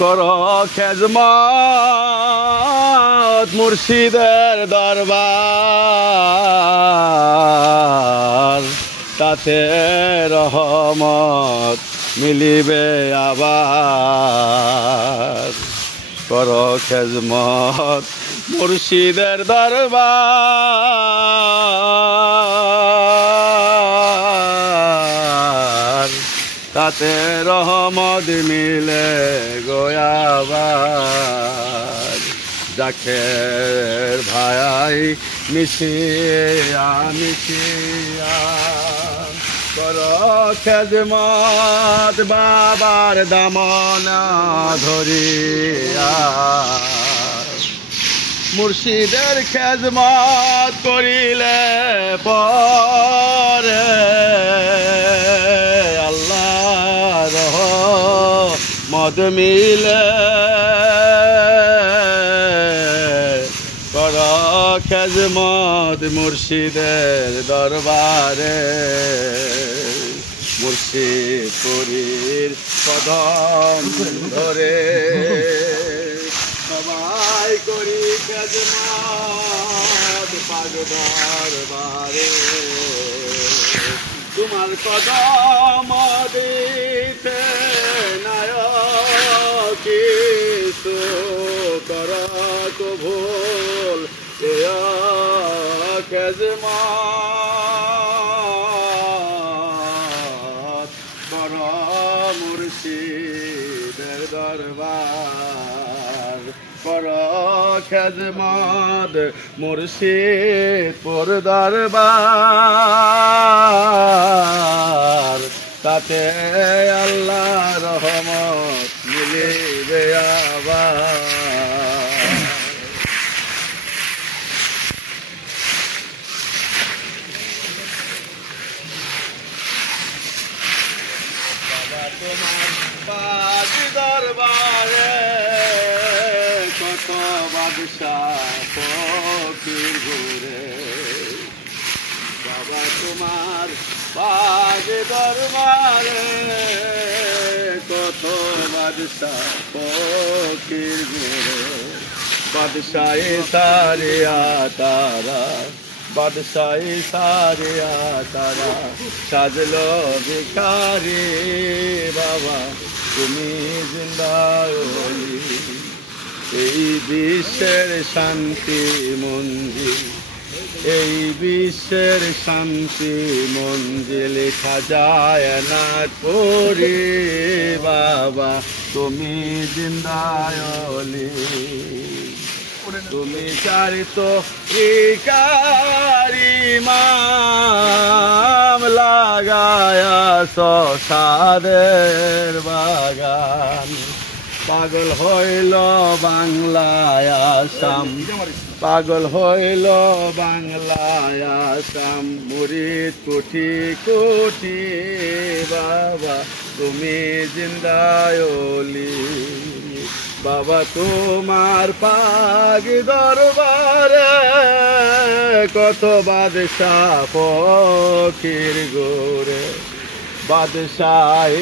করো খেজমত মুর্শিদের দরবার, তাতে রহমত মিলিবে আবার। করো খেজমত মুর্শিদের দরবার, তাতে রহমত মিলে গোয়াবার। জাকের ভাই মিশিয়া মিশিয়া করো খেজমত বাবার দামনা ধরিয়া। মুর্শিদের খেজমত করিলে পরে আল্লাহ রহমত মিলে। করো খেজমত মুর্শিদের দরবারে, মুর্শিদপুরীর কদম ধরে সবাই করি খেজমত পাগ দরবারে। তোমার কদম দিতে নায় কিছু করা তো ভুল খেজমত করো মুর্শিদের দরবার। করো খেজমত মুর্শিদপুর দরবার, তাতে আল্লাহ রহমত মিলিবে আবার। তোমার পাক দরবারে কত বাদশাহ ফকির ঘুরে। বাবা তোমার পাক দরবারে কত বাদশাহ ফকির ঘুরে। বাদশাহে সারিয়া তারা, বাদশাহে সারিয়া তারা সাজলো ভিখারি। বাবা তুমি জিন্দা ওলি, এই বিশ্বের শান্তি মঞ্জিল, এই বিশ্বের শান্তি মঞ্জিল খাজায় না করি। বাবা তুমি জিন্দা ওলি, তুমি চারিত ইকারিমাম লাগায়া সাদের বাগান। পাগল হইল বাংলায় আসাম, পাগল হইল বাংলায় আসাম, মুরিদ কোটি কোটি। বাবা তুমি জিন্দা ওলি, বাবা তোমার পাক দরবারে কত বাদশাহ ফকির গোরে। বাদশাহ